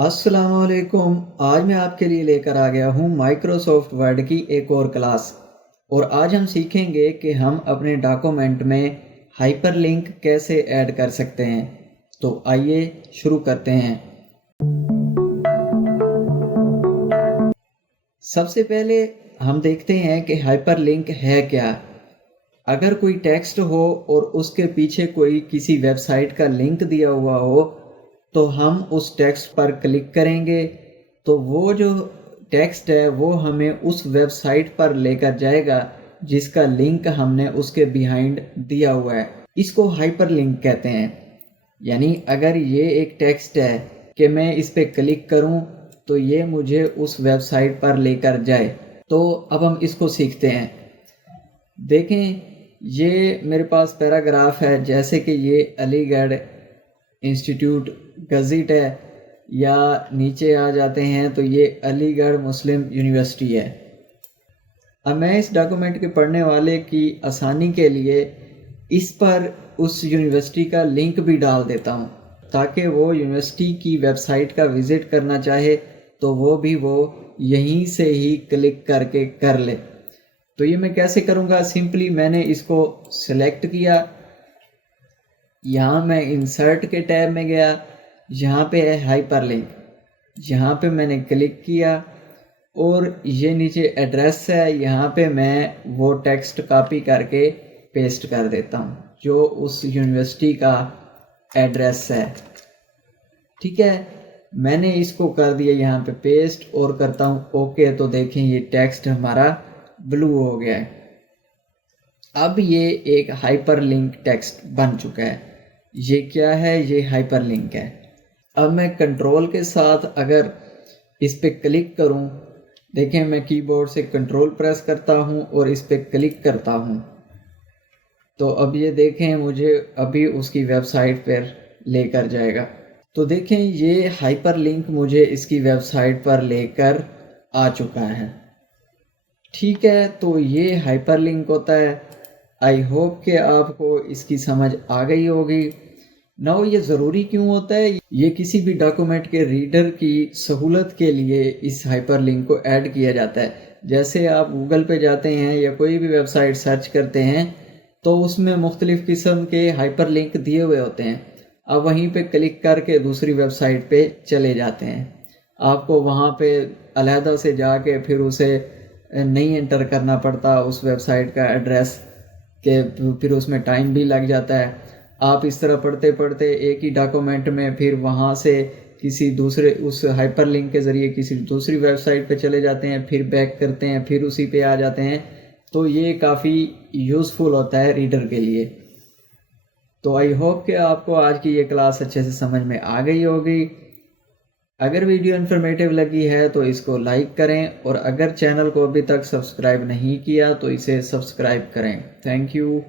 अस्सलाम वालेकुम। आज मैं आपके लिए लेकर आ गया हूँ माइक्रोसॉफ्ट वर्ड की एक और क्लास। और आज हम सीखेंगे कि हम अपने डॉक्यूमेंट में हाइपरलिंक कैसे ऐड कर सकते हैं। तो आइए शुरू करते हैं। सबसे पहले हम देखते हैं कि हाइपरलिंक है क्या। अगर कोई टेक्स्ट हो और उसके पीछे कोई किसी वेबसाइट का लिंक दिया हुआ हो तो हम उस टेक्स्ट पर क्लिक करेंगे तो वो जो टेक्स्ट है वो हमें उस वेबसाइट पर लेकर जाएगा जिसका लिंक हमने उसके बिहाइंड दिया हुआ है। इसको हाइपरलिंक कहते हैं। यानी अगर ये एक टेक्स्ट है कि मैं इस पे क्लिक करूं तो ये मुझे उस वेबसाइट पर लेकर जाए। तो अब हम इसको सीखते हैं। देखें, ये मेरे पास पैराग्राफ है, जैसे कि ये अलीगढ़ इंस्टीट्यूट गज़िट है, या नीचे आ जाते हैं तो ये अलीगढ़ मुस्लिम यूनिवर्सिटी है। अब मैं इस डॉक्यूमेंट के पढ़ने वाले की आसानी के लिए इस पर उस यूनिवर्सिटी का लिंक भी डाल देता हूँ ताकि वो यूनिवर्सिटी की वेबसाइट का विज़िट करना चाहे तो वो यहीं से ही क्लिक करके कर ले। तो ये मैं कैसे करूँगा? सिंपली मैंने इसको सेलेक्ट किया, यहाँ मैं इंसर्ट के टैब में गया, यहाँ पे है हाइपरलिंक, यहाँ पे मैंने क्लिक किया और ये नीचे एड्रेस है, यहाँ पे मैं वो टेक्स्ट कॉपी करके पेस्ट कर देता हूँ जो उस यूनिवर्सिटी का एड्रेस है। ठीक है, मैंने इसको कर दिया यहाँ पे पेस्ट और करता हूँ ओके। तो देखें ये टेक्स्ट हमारा ब्लू हो गया है। अब ये एक हाइपरलिंक टेक्स्ट बन चुका है। ये क्या है? ये हाइपरलिंक है। अब मैं कंट्रोल के साथ अगर इस पे क्लिक करूं, देखें मैं कीबोर्ड से कंट्रोल प्रेस करता हूं और इस पे क्लिक करता हूं तो अब ये देखें मुझे अभी उसकी वेबसाइट पर लेकर जाएगा। तो देखें ये हाइपरलिंक मुझे इसकी वेबसाइट पर लेकर आ चुका है। ठीक है, तो ये हाइपरलिंक होता है। आई होप कि आपको इसकी समझ आ गई होगी। नाउ ये ज़रूरी क्यों होता है? ये किसी भी डॉक्यूमेंट के रीडर की सहूलत के लिए इस हाइपरलिंक को ऐड किया जाता है। जैसे आप गूगल पे जाते हैं या कोई भी वेबसाइट सर्च करते हैं तो उसमें मुख्तलिफ़ किस्म के हाइपरलिंक दिए हुए होते हैं। आप वहीं पे क्लिक करके दूसरी वेबसाइट पे चले जाते हैं। आपको वहाँ पे अलहदा से जाके फिर उसे नहीं एंटर करना पड़ता उस वेबसाइट का एड्रेस के, फिर उसमें टाइम भी लग जाता है। आप इस तरह पढ़ते पढ़ते एक ही डॉक्यूमेंट में फिर वहाँ से किसी दूसरे उस हाइपरलिंक के ज़रिए किसी दूसरी वेबसाइट पे चले जाते हैं, फिर बैक करते हैं, फिर उसी पे आ जाते हैं। तो ये काफ़ी यूज़फुल होता है रीडर के लिए। तो आई होप कि आपको आज की ये क्लास अच्छे से समझ में आ गई होगी। अगर वीडियो इन्फॉर्मेटिव लगी है तो इसको लाइक करें और अगर चैनल को अभी तक सब्सक्राइब नहीं किया तो इसे सब्सक्राइब करें। Thank you.